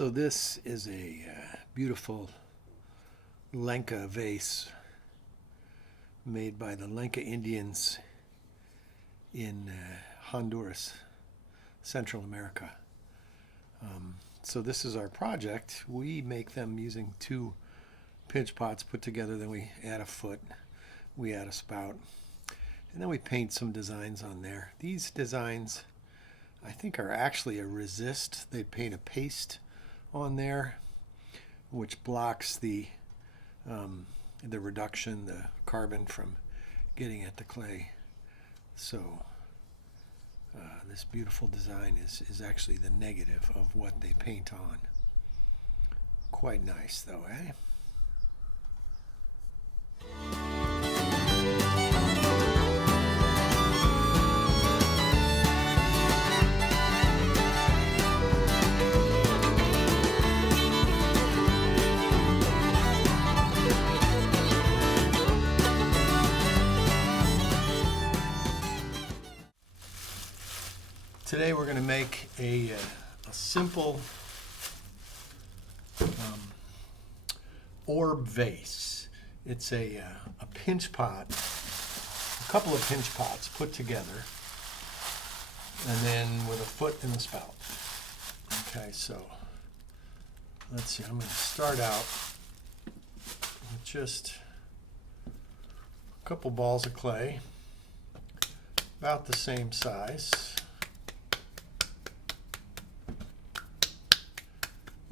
So this is a beautiful Lenca vase made by the Lenca Indians in Honduras, Central America. So this is our project. We make them using two pinch pots put together, then we add a foot, we add a spout, and then we paint some designs on there. These designs I think are actually a resist. They paint a paste on there which blocks the reduction, the carbon from getting at the clay. So this beautiful design is actually the negative of what they paint on. Quite nice though, eh? Today we're going to make a simple orb vase. It's a pinch pot, a couple of pinch pots put together, and then with a foot in the spout. Okay, so let's see, I'm going to start out with just a couple balls of clay, about the same size.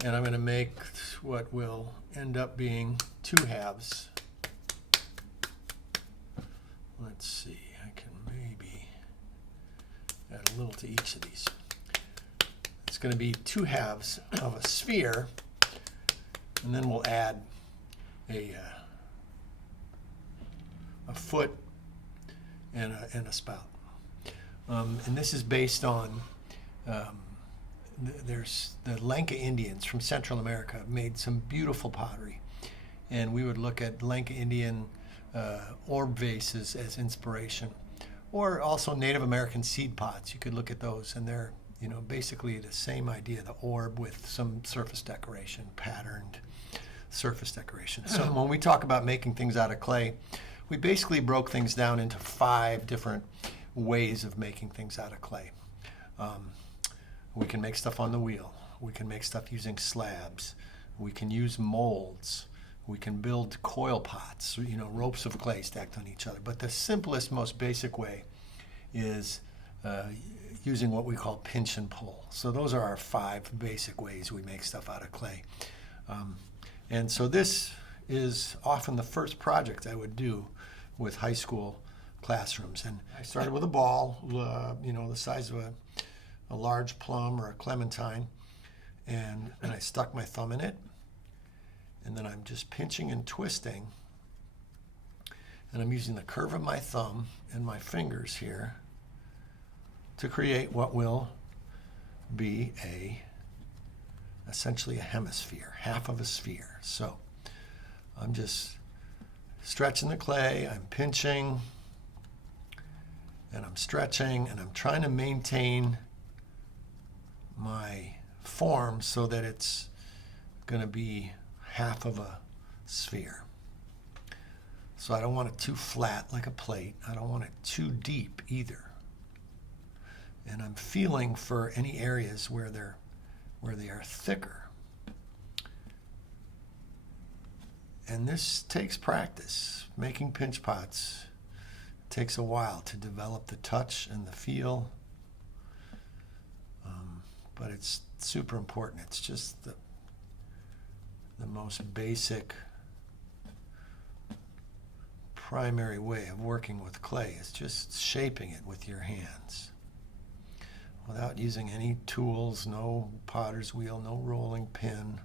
And I'm going to make what will end up being two halves. Let's see, I can maybe add a little to each of these. It's going to be two halves of a sphere, and then we'll add a foot and a spout. And this is based on there's the Lenca Indians from Central America made some beautiful pottery, and we would look at Lenca Indian orb vases as inspiration, or also Native American seed pots. You could look at those, and they're basically the same idea, the orb with some surface decoration, patterned surface decoration. So when we talk about making things out of clay, we basically broke things down into 5 different ways of making things out of clay. We can make stuff on the wheel. We can make stuff using slabs. We can use molds. We can build coil pots, ropes of clay stacked on each other. But the simplest, most basic way is using what we call pinch and pull. So those are our 5 basic ways we make stuff out of clay. And so this is often the first project I would do with high school classrooms. And I started with a ball, the size of a large plum or a clementine, and I stuck my thumb in it, and then I'm just pinching and twisting, and I'm using the curve of my thumb and my fingers here to create what will be essentially a hemisphere, half of a sphere. So I'm just stretching the clay, I'm pinching, and I'm stretching, and I'm trying to maintain my form so that it's going to be half of a sphere. So I don't want it too flat like a plate. I don't want it too deep either. And I'm feeling for any areas where they are thicker. And this takes practice. Making pinch pots takes a while to develop the touch and the feel. But it's super important. It's just the most basic, primary way of working with clay is just shaping it with your hands without using any tools, no potter's wheel, no rolling pin.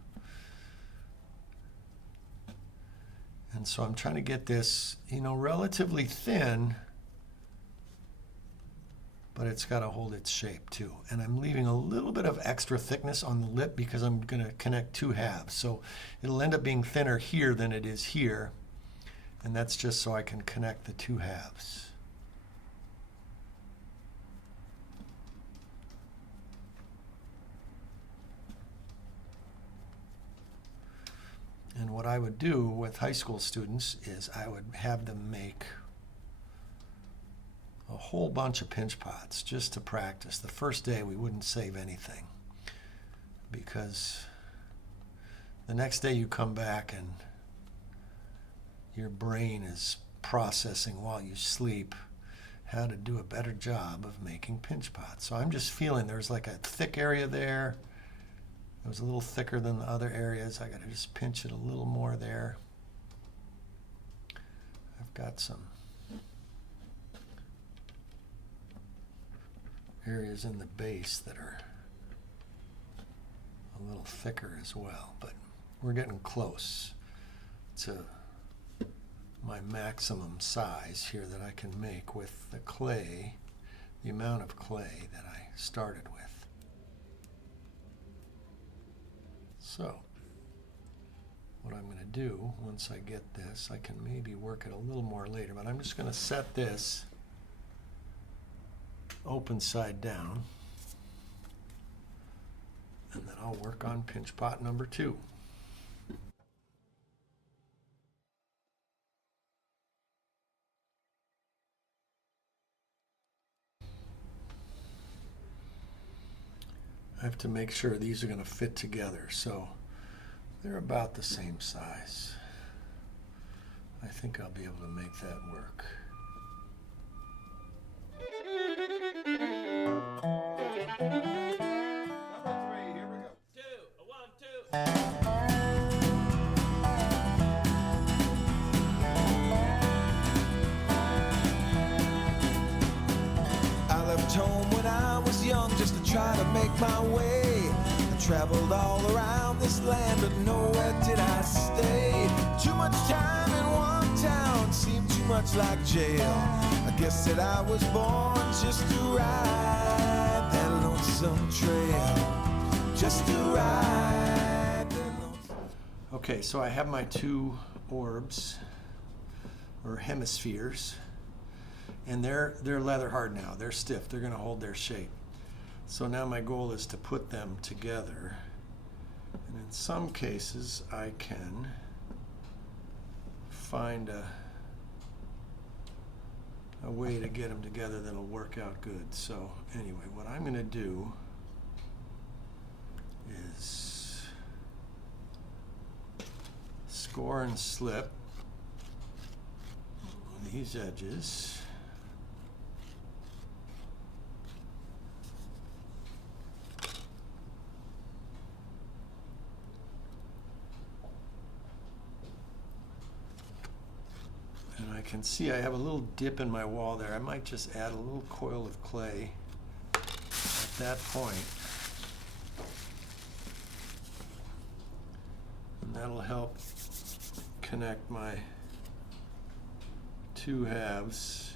And so I'm trying to get this, relatively thin, but it's got to hold its shape too. And I'm leaving a little bit of extra thickness on the lip because I'm going to connect 2 halves. So it'll end up being thinner here than it is here. And that's just so I can connect the 2 halves. And what I would do with high school students is I would have them make a whole bunch of pinch pots just to practice. The first day we wouldn't save anything, because the next day you come back and your brain is processing while you sleep how to do a better job of making pinch pots. So I'm just feeling there's like a thick area there. It was a little thicker than the other areas. I got to just pinch it a little more there. I've got some areas in the base that are a little thicker as well, but we're getting close to my maximum size here that I can make with the clay, the amount of clay that I started with. So what I'm going to do once I get this, I can maybe work it a little more later, but I'm just going to set this open side down, and then I'll work on pinch pot number 2. I have to make sure these are going to fit together, so they're about the same size. I think I'll be able to make that work. Number 3, here we go. 2, 1, 2. I left home when I was young just to try to make my way. I traveled all around this land, but nowhere did I stay. Too much time in one town seemed too much like jail. I guess that I was born just to ride that lonesome trail. Just to ride that lonesome. Okay, so I have my 2 orbs, or hemispheres, and they're leather hard now. They're stiff. They're going to hold their shape. So now my goal is to put them together, and in some cases I can find a way to get them together that'll work out good. So anyway, what I'm going to do is score and slip these edges. And I can see I have a little dip in my wall there. I might just add a little coil of clay at that point. And that'll help connect my 2 halves.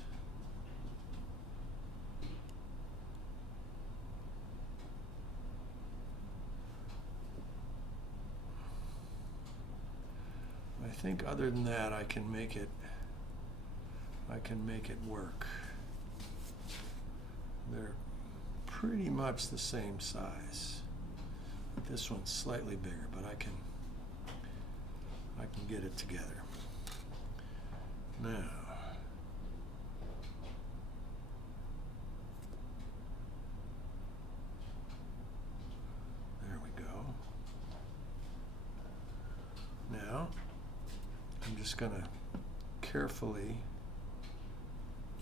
I think other than that I can make it work. They're pretty much the same size. This one's slightly bigger, but I can get it together. Now, there we go. Now, I'm just going to carefully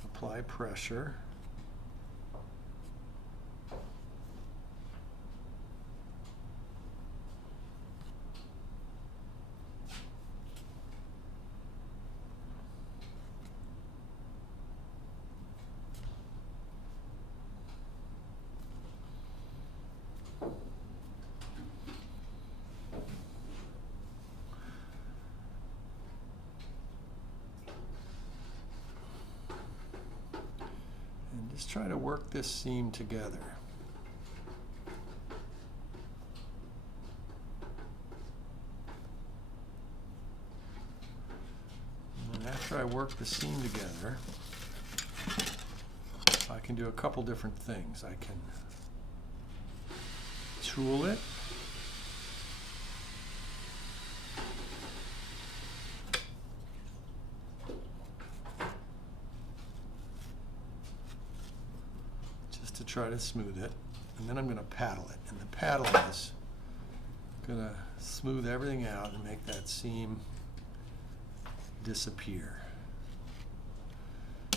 apply pressure. Just try to work this seam together. And then after I work the seam together, I can do a couple different things. I can tool it. try to smooth it, and then I'm going to paddle it. And the paddle is going to smooth everything out and make that seam disappear.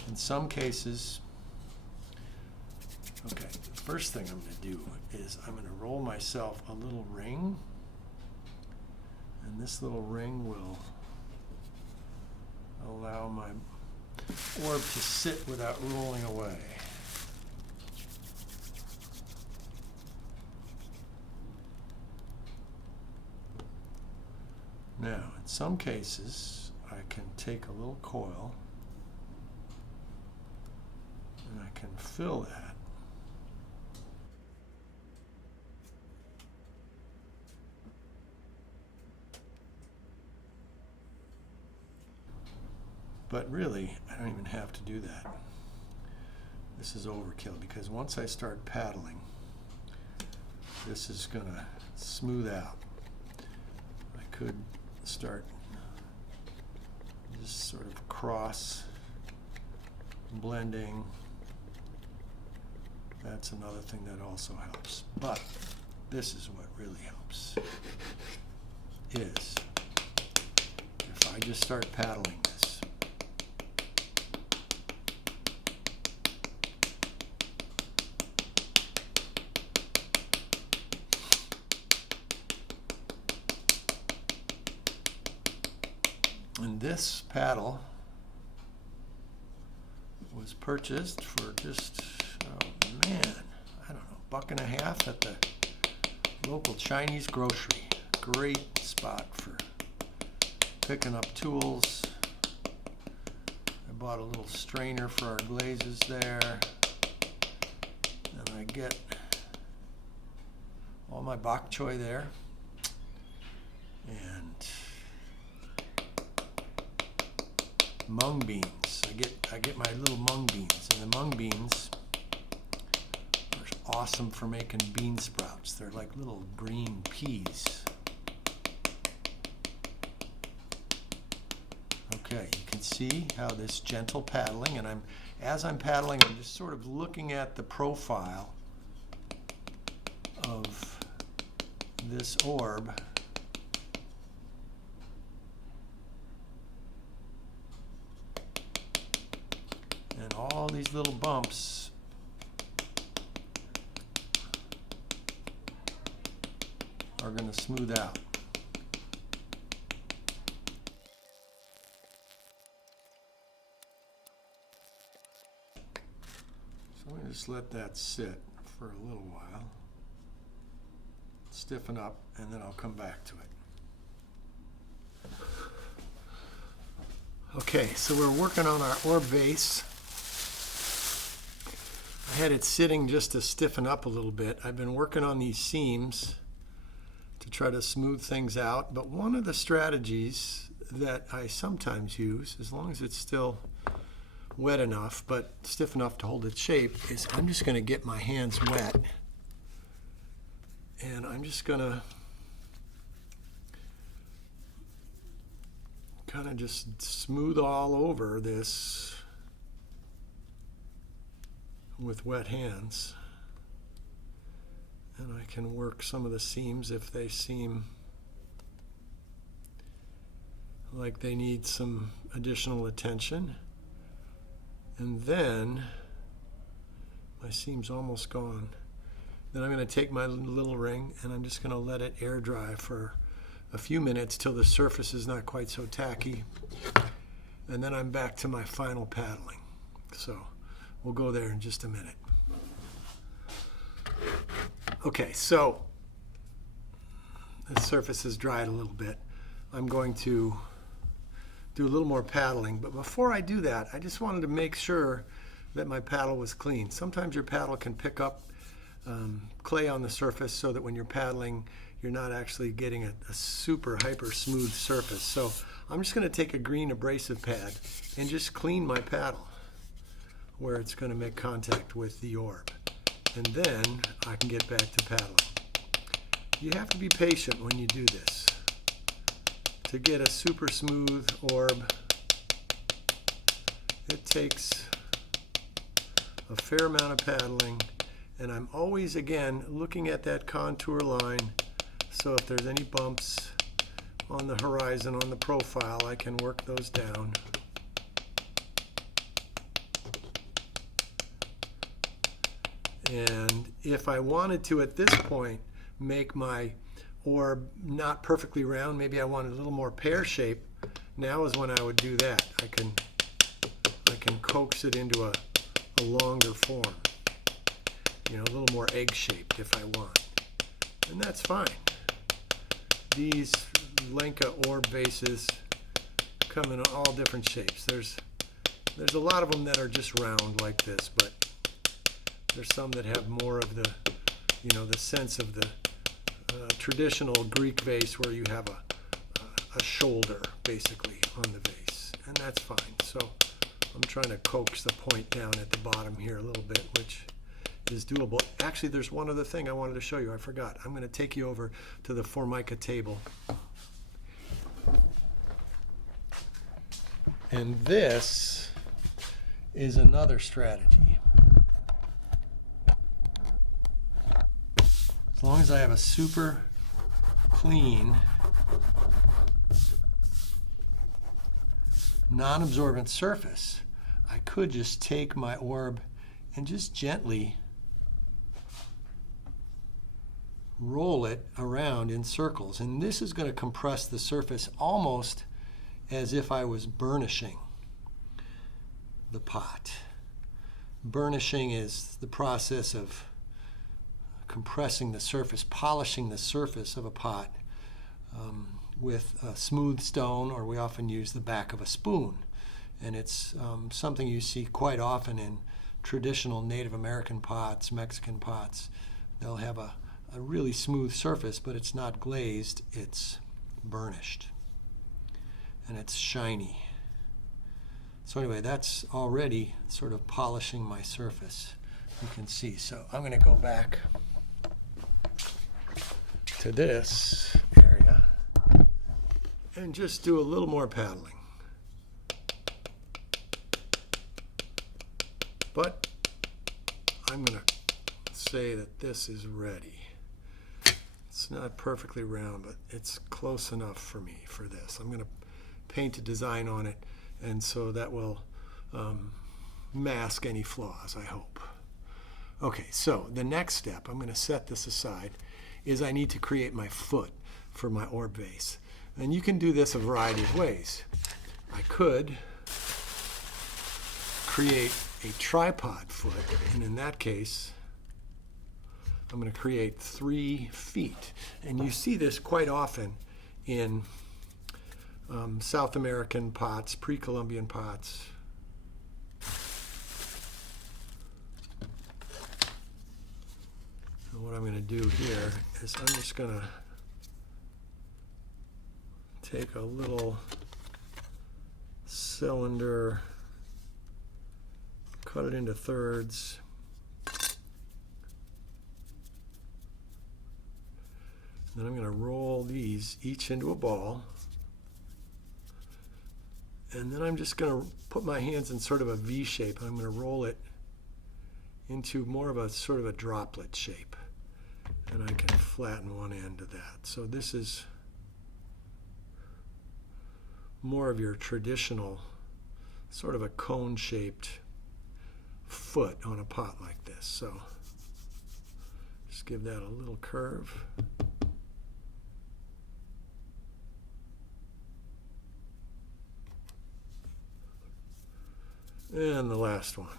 In some cases, okay, the first thing I'm going to do is I'm going to roll myself a little ring, and this little ring will allow my orb to sit without rolling away. Now, in some cases, I can take a little coil and I can fill that. But really, I don't even have to do that. This is overkill because once I start paddling, this is going to smooth out. I could start just sort of cross blending. That's another thing that also helps. But this is what really helps, is if I just start paddling this. And this paddle was purchased for just, oh man, I don't know, $1.50 at the local Chinese grocery. Great spot for picking up tools. I bought a little strainer for our glazes there. And I get all my bok choy there. And mung beans. I get my little mung beans, and the mung beans are awesome for making bean sprouts. They're like little green peas. Okay, you can see how this gentle paddling, and as I'm paddling, I'm just sort of looking at the profile of this orb. And all these little bumps are going to smooth out. So I'm going to just let that sit for a little while, stiffen up, and then I'll come back to it. Okay, so we're working on our orb vase. I had it sitting just to stiffen up a little bit. I've been working on these seams to try to smooth things out, but one of the strategies that I sometimes use, as long as it's still wet enough but stiff enough to hold its shape, is I'm just going to get my hands wet and I'm just going to kind of just smooth all over this with wet hands, and I can work some of the seams if they seem like they need some additional attention. And then my seam's almost gone. Then I'm going to take my little ring and I'm just going to let it air dry for a few minutes till the surface is not quite so tacky, and then I'm back to my final paddling. So we'll go there in just a minute. Okay, so the surface is dried a little bit. I'm going to do a little more paddling, but before I do that, I just wanted to make sure that my paddle was clean. Sometimes your paddle can pick up clay on the surface so that when you're paddling, you're not actually getting a super hyper smooth surface. So I'm just going to take a green abrasive pad and just clean my paddle where it's going to make contact with the orb. And then I can get back to paddling. You have to be patient when you do this. To get a super smooth orb, it takes a fair amount of paddling And I'm always, again, looking at that contour line, so if there's any bumps on the horizon, on the profile, I can work those down. And if I wanted to, at this point, make my orb not perfectly round, maybe I wanted a little more pear shape, now is when I would do that. I can coax it into a longer form, a little more egg-shaped if I want. And that's fine. These Lenca orb vases come in all different shapes. There's a lot of them that are just round like this, but there's some that have more of the, the sense of the traditional Greek vase where you have a shoulder basically on the vase, and that's fine. So I'm trying to coax the point down at the bottom here a little bit, which is doable. Actually, there's one other thing I wanted to show you. I forgot. I'm going to take you over to the Formica table. And this is another strategy. As long as I have a super clean, non-absorbent surface, I could just take my orb and just gently roll it around in circles. And this is going to compress the surface almost as if I was burnishing the pot. Burnishing is the process of compressing the surface, polishing the surface of a pot with a smooth stone, or we often use the back of a spoon. And it's something you see quite often in traditional Native American pots, Mexican pots. They'll have a really smooth surface, but it's not glazed, it's burnished. And it's shiny. So anyway, that's already sort of polishing my surface, you can see. So I'm going to go back to this area and just do a little more paddling. But I'm going to say that this is ready. It's not perfectly round, but it's close enough for me for this. I'm going to paint a design on it, and so that will mask any flaws, I hope. Okay, so the next step, I'm going to set this aside, is I need to create my foot for my orb vase. And you can do this a variety of ways. I could create a tripod foot, and in that case, I'm going to create 3 feet. And you see this quite often in South American pots, pre-Columbian pots. And what I'm going to do here is I'm just going to take a little cylinder, cut it into thirds, then I'm going to roll these each into a ball, and then I'm just going to put my hands in sort of a V shape, and I'm going to roll it into more of a sort of a droplet shape, and I can flatten one end of that. So this is more of your traditional sort of a cone-shaped foot on a pot like this. So just give that a little curve. And the last one.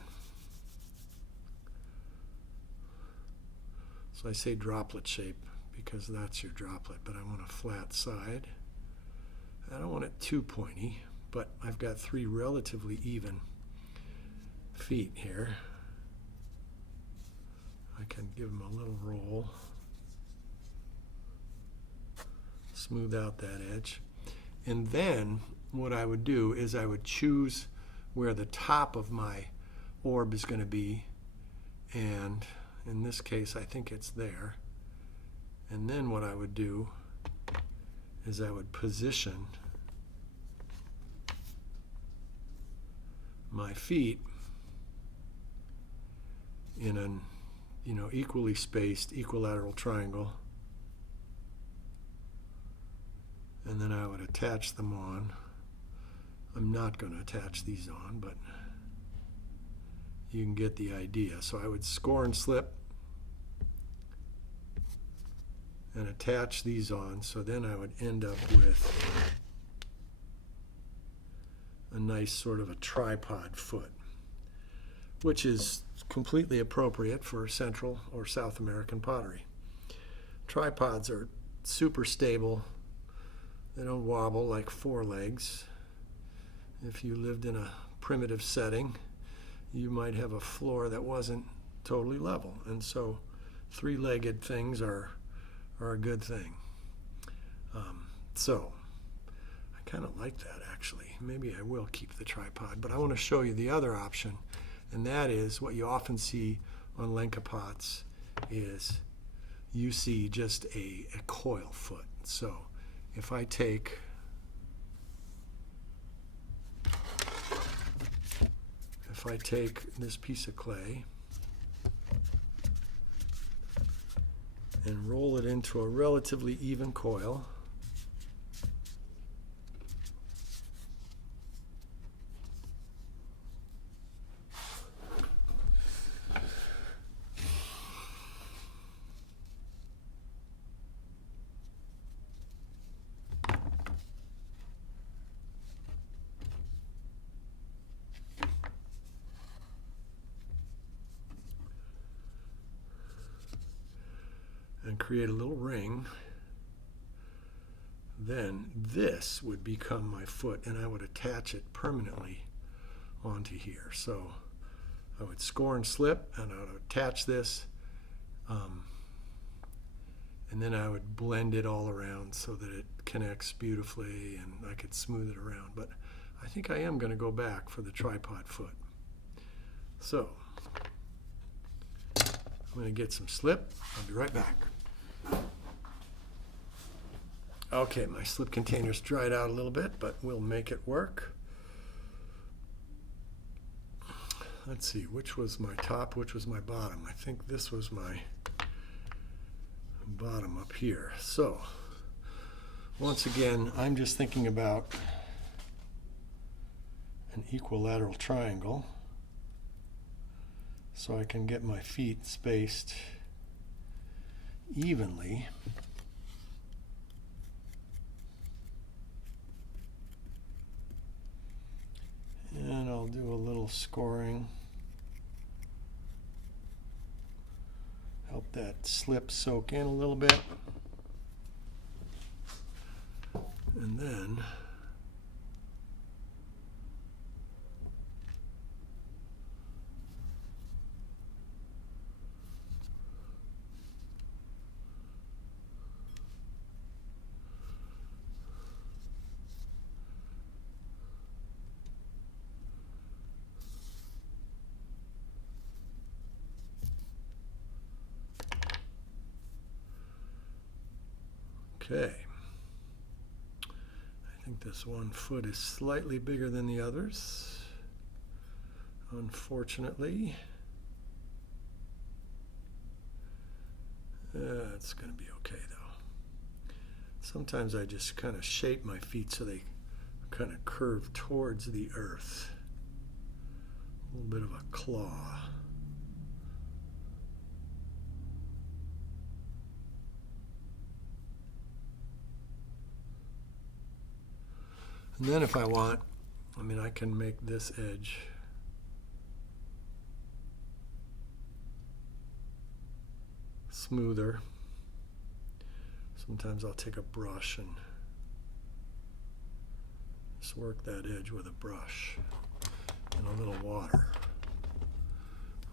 So I say droplet shape because that's your droplet, but I want a flat side. I don't want it too pointy, but I've got 3 relatively even feet here. I can give them a little roll, smooth out that edge. And then what I would do is I would choose where the top of my orb is going to be, and in this case I think it's there. And then what I would do is I would position my feet in a equally spaced equilateral triangle. And then I would attach them on. I'm not going to attach these on, but you can get the idea. So I would score and slip and attach these on. So then I would end up with a nice sort of a tripod foot, which is completely appropriate for Central or South American pottery. Tripods are super stable. They don't wobble like forelegs. If you lived in a primitive setting, you might have a floor that wasn't totally level. And so three-legged things are a good thing. So I kind of like that, actually. Maybe I will keep the tripod, but I want to show you the other option, and that is what you often see on Lenca pots is you see just a coil foot. So if I take this piece of clay and roll it into a relatively even coil, and create a little ring, then this would become my foot, and I would attach it permanently onto here. So I would score and slip, and I would attach this, and then I would blend it all around so that it connects beautifully, and I could smooth it around. But I think I am going to go back for the tripod foot. So I'm going to get some slip. I'll be right back. Okay, my slip container's dried out a little bit, but we'll make it work. Let's see, which was my top, which was my bottom? I think this was my bottom up here. So, once again, I'm just thinking about an equilateral triangle so I can get my feet spaced evenly. And I'll do a little scoring. Help that slip soak in a little bit. And then okay. I think this one foot is slightly bigger than the others, unfortunately. It's going to be okay though. Sometimes I just kind of shape my feet so they kind of curve towards the earth. A little bit of a claw. And then if I want, I can make this edge smoother. Sometimes I'll take a brush and just work that edge with a brush and a little water.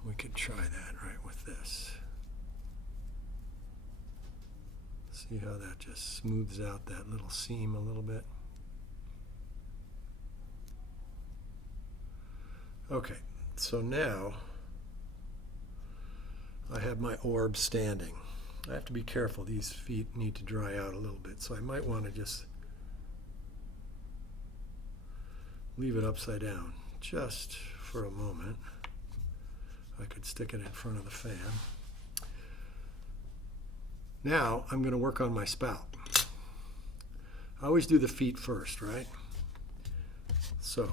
We could try that right with this. See how that just smooths out that little seam a little bit. Okay, so now I have my orb standing. I have to be careful. These feet need to dry out a little bit, so I might want to just leave it upside down just for a moment. I could stick it in front of the fan. Now I'm going to work on my spout. I always do the feet first, right? So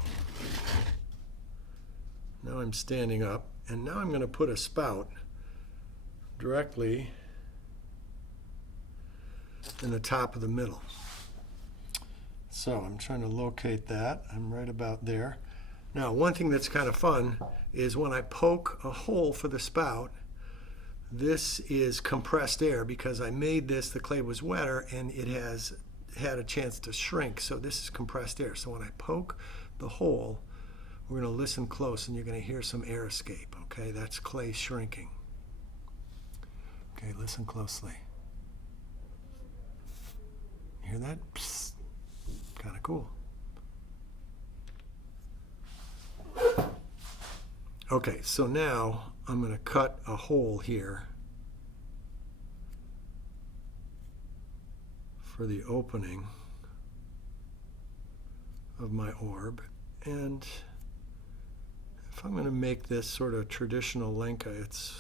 now I'm standing up, and now I'm going to put a spout directly in the top of the middle. So I'm trying to locate that. I'm right about there. Now, one thing that's kind of fun is when I poke a hole for the spout, this is compressed air because I made this, the clay was wetter, and it has had a chance to shrink, so this is compressed air. So when I poke the hole, we're going to listen close, and you're going to hear some air escape, okay? That's clay shrinking. Okay, listen closely. Hear that? Psst. Kind of cool. Okay, so now I'm going to cut a hole here for the opening of my orb. And if I'm going to make this sort of traditional Lenca, it's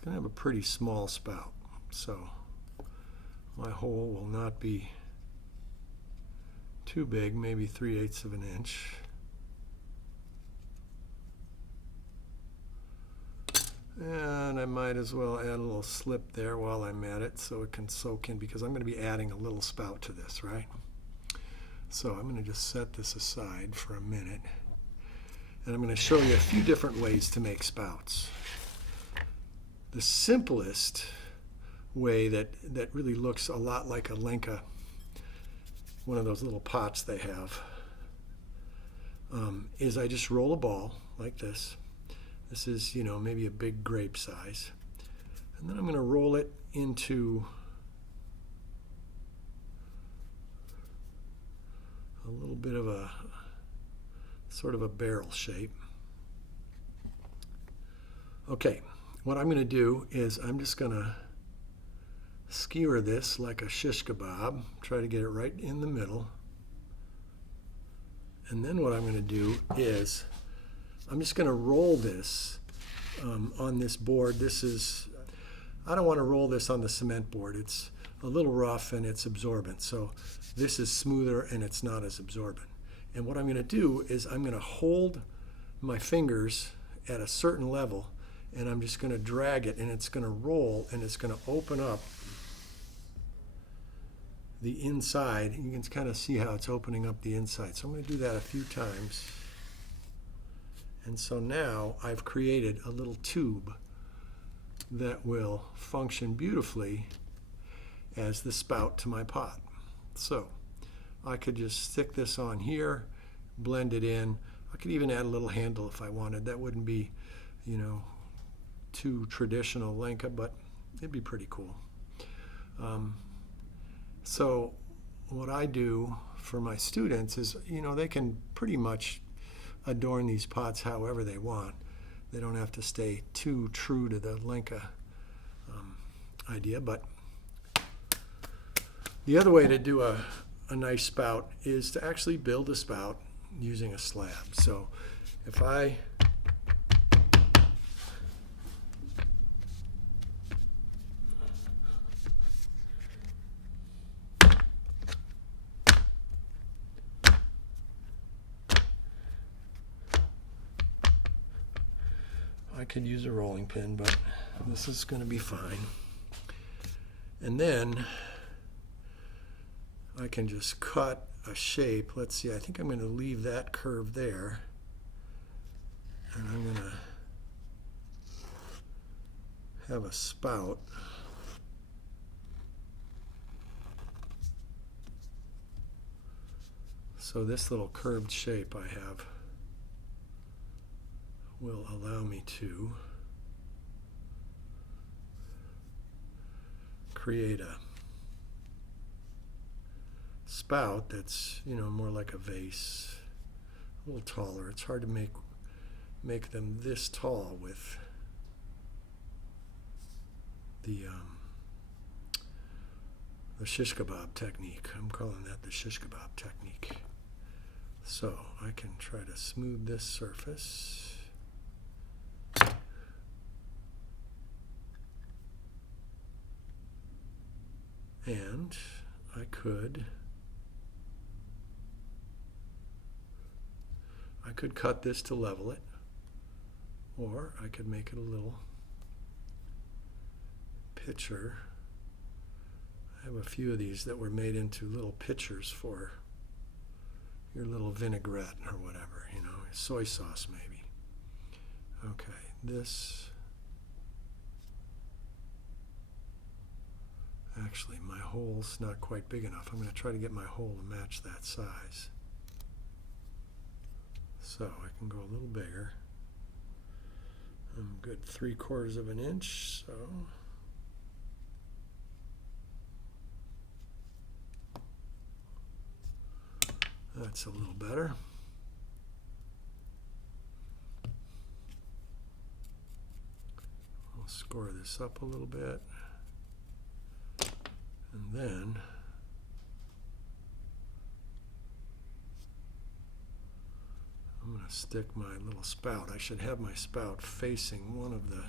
going to have a pretty small spout. So my hole will not be too big, maybe 3/8 of an inch. And I might as well add a little slip there while I'm at it so it can soak in, because I'm going to be adding a little spout to this, right? So I'm going to just set this aside for a minute. And I'm going to show you a few different ways to make spouts. The simplest way that really looks a lot like a Lenca, one of those little pots they have, is I just roll a ball like this. This is, maybe a big grape size. And then I'm going to roll it into a little bit of a sort of a barrel shape. Okay, what I'm going to do is I'm just going to skewer this like a shish kebab, try to get it right in the middle. And then what I'm going to do is I'm just going to roll this on this board. I don't want to roll this on the cement board. It's a little rough and it's absorbent. So this is smoother and it's not as absorbent. And what I'm going to do is I'm going to hold my fingers at a certain level, and I'm just going to drag it, and it's going to roll, and it's going to open up the inside. You can kind of see how it's opening up the inside. So I'm going to do that a few times. And so now I've created a little tube that will function beautifully as the spout to my pot. So I could just stick this on here, blend it in. I could even add a little handle if I wanted. That wouldn't be, too traditional Lenca, but it'd be pretty cool. So what I do for my students is, they can pretty much adorn these pots however they want. They don't have to stay too true to the Lenca idea. But the other way to do a nice spout is to actually build a spout using a slab. So if I could use a rolling pin, but this is going to be fine. And then I can just cut a shape. Let's see, I think I'm going to leave that curve there. And I'm going to have a spout. So this little curved shape I have will allow me to create a spout that's, more like a vase, a little taller. It's hard to make them this tall with the shish kebab technique. I'm calling that the shish kebab technique. So I can try to smooth this surface. And I could cut this to level it, or I could make it a little pitcher. I have a few of these that were made into little pitchers for your little vinaigrette or whatever, you know, soy sauce maybe. Okay, this, actually my hole's not quite big enough. I'm going to try to get my hole to match that size. So I can go a little bigger. I'm good 3/4 of an inch, so that's a little better. I'll score this up a little bit. And then I'm going to stick my little spout. I should have my spout facing one of the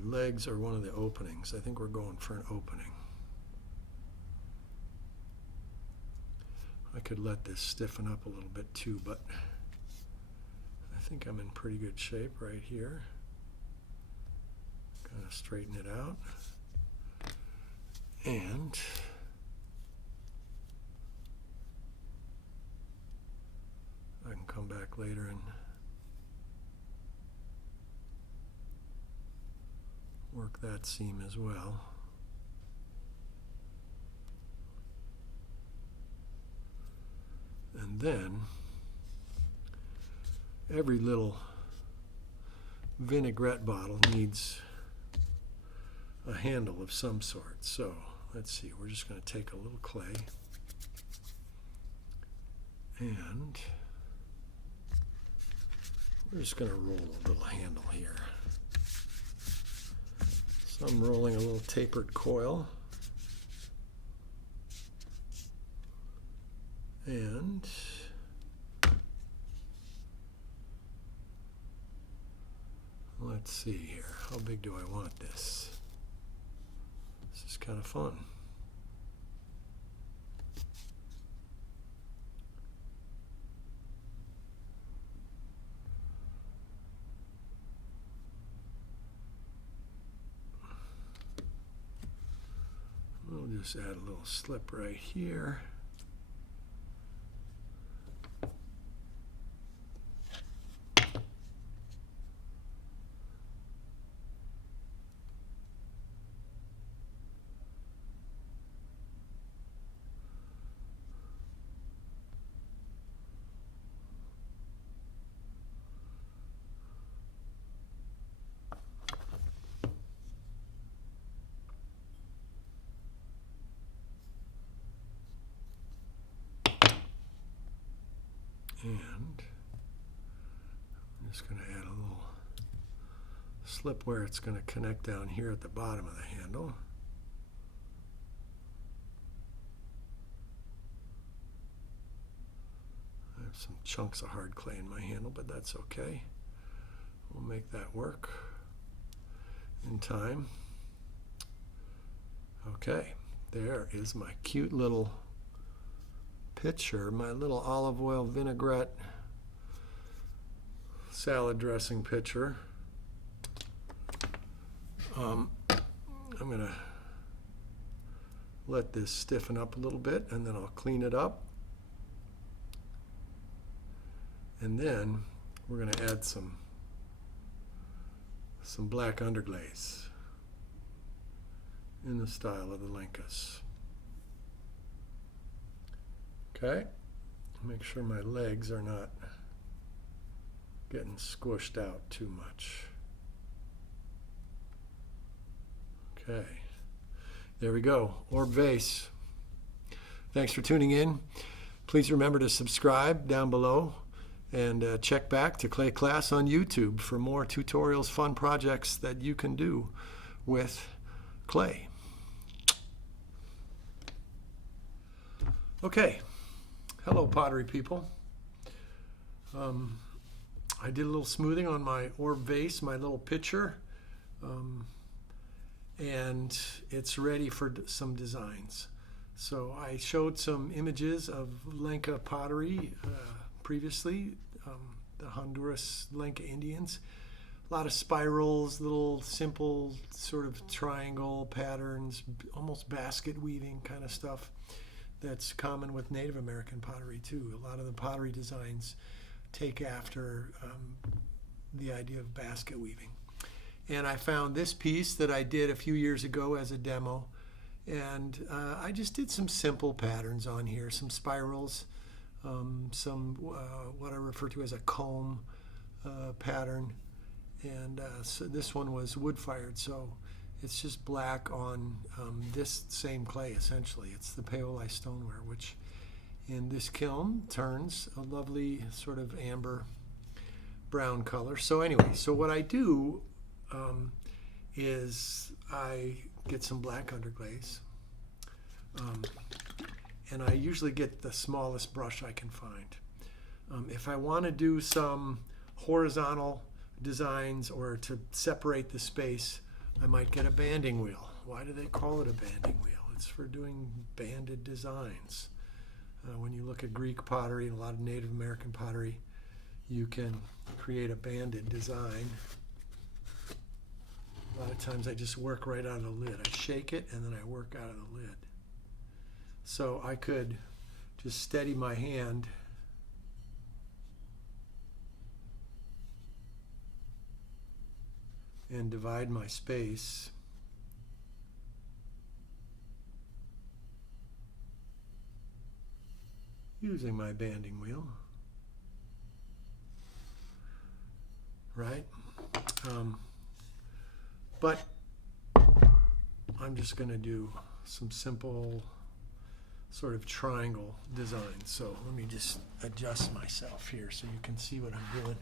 legs or one of the openings. I think we're going for an opening. I could let this stiffen up a little bit too, but I think I'm in pretty good shape right here. Kind of straighten it out. And I can come back later and work that seam as well. And then every little vinaigrette bottle needs a handle of some sort. So let's see, we're just going to take a little clay and we're just going to roll a little handle here. So I'm rolling a little tapered coil. And let's see here. How big do I want this? This is kind of fun. We'll just add a little slip right here. And I'm just going to add a little slip where it's going to connect down here at the bottom of the handle. I have some chunks of hard clay in my handle, but that's okay. We'll make that work in time. Okay, there is my cute little pitcher, my little olive oil vinaigrette salad dressing pitcher. I'm going to let this stiffen up a little bit and then I'll clean it up. And then we're going to add some black underglaze in the style of the Lencas. Okay, make sure my legs are not getting squished out too much. Okay, there we go, Orb Vase. Thanks for tuning in. Please remember to subscribe down below and check back to Clay Class on YouTube for more tutorials, fun projects that you can do with clay. Okay. Hello, pottery people. I did a little smoothing on my Orb Vase, my little pitcher. and it's ready for some designs. So I showed some images of Lenca pottery previously, the Honduras Lenca Indians. A lot of spirals, little simple sort of triangle patterns, almost basket weaving kind of stuff that's common with Native American pottery too. A lot of the pottery designs take after the idea of basket weaving. And I found this piece that I did a few years ago as a demo, and I just did some simple patterns on here, some spirals, some what I refer to as a comb pattern, and so this one was wood-fired, so it's just black on this same clay essentially. It's the paoli stoneware, which in this kiln turns a lovely sort of amber brown color. So anyway, so what I do is I get some black underglaze, and I usually get the smallest brush I can find. If I want to do some horizontal designs or to separate the space, I might get a banding wheel. Why do they call it a banding wheel? It's for doing banded designs. When you look at Greek pottery and a lot of Native American pottery, you can create a banded design. A lot of times I just work right out of the lid. I shake it and then I work out of the lid. So I could just steady my hand and divide my space. Using my banding wheel. Right? But I'm just going to do some simple sort of triangle designs. So let me just adjust myself here so you can see what I'm doing.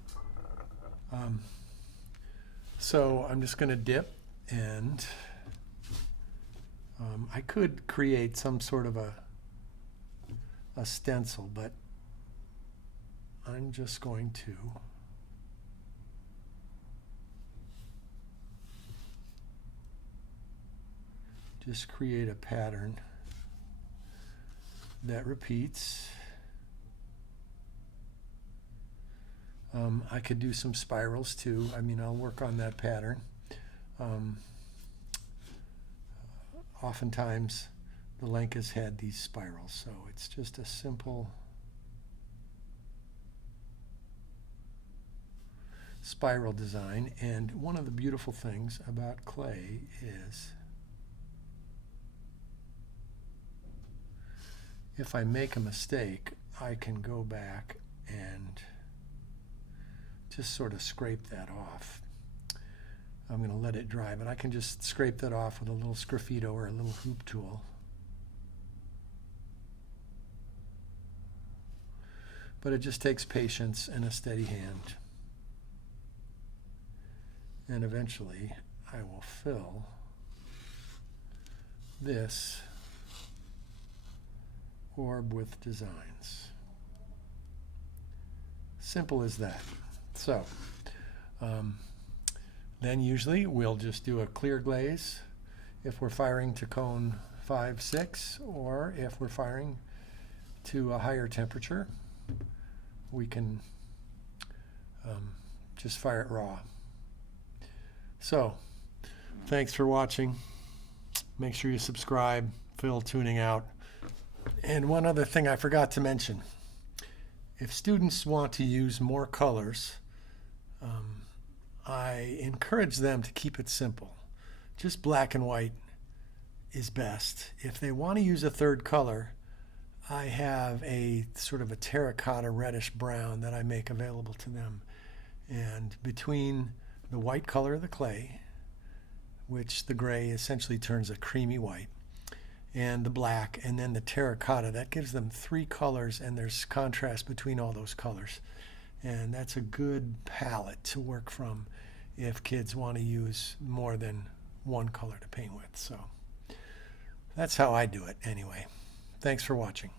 So I'm just going to dip, and I could create some sort of a stencil, but I'm just going to just create a pattern that repeats. I could do some spirals too. I mean, I'll work on that pattern. Oftentimes the Lencas had these spirals, so it's just a simple spiral design. And one of the beautiful things about clay is if I make a mistake, I can go back and just sort of scrape that off. I'm going to let it dry, but I can just scrape that off with a little sgraffito or a little hoop tool. But it just takes patience and a steady hand. And eventually I will fill this orb with designs. Simple as that. So then usually we'll just do a clear glaze if we're firing to cone 5, 6, or if we're firing to a higher temperature, we can just fire it raw. So thanks for watching. Make sure you subscribe. Phil tuning out. And one other thing I forgot to mention. If students want to use more colors, I encourage them to keep it simple. Just black and white is best. If they want to use a third color, I have a sort of a terracotta reddish brown that I make available to them. And between the white color of the clay, which the gray essentially turns a creamy white, and the black, and then the terracotta, that gives them 3 colors, and there's contrast between all those colors. And that's a good palette to work from if kids want to use more than one color to paint with. So that's how I do it anyway. Thanks for watching.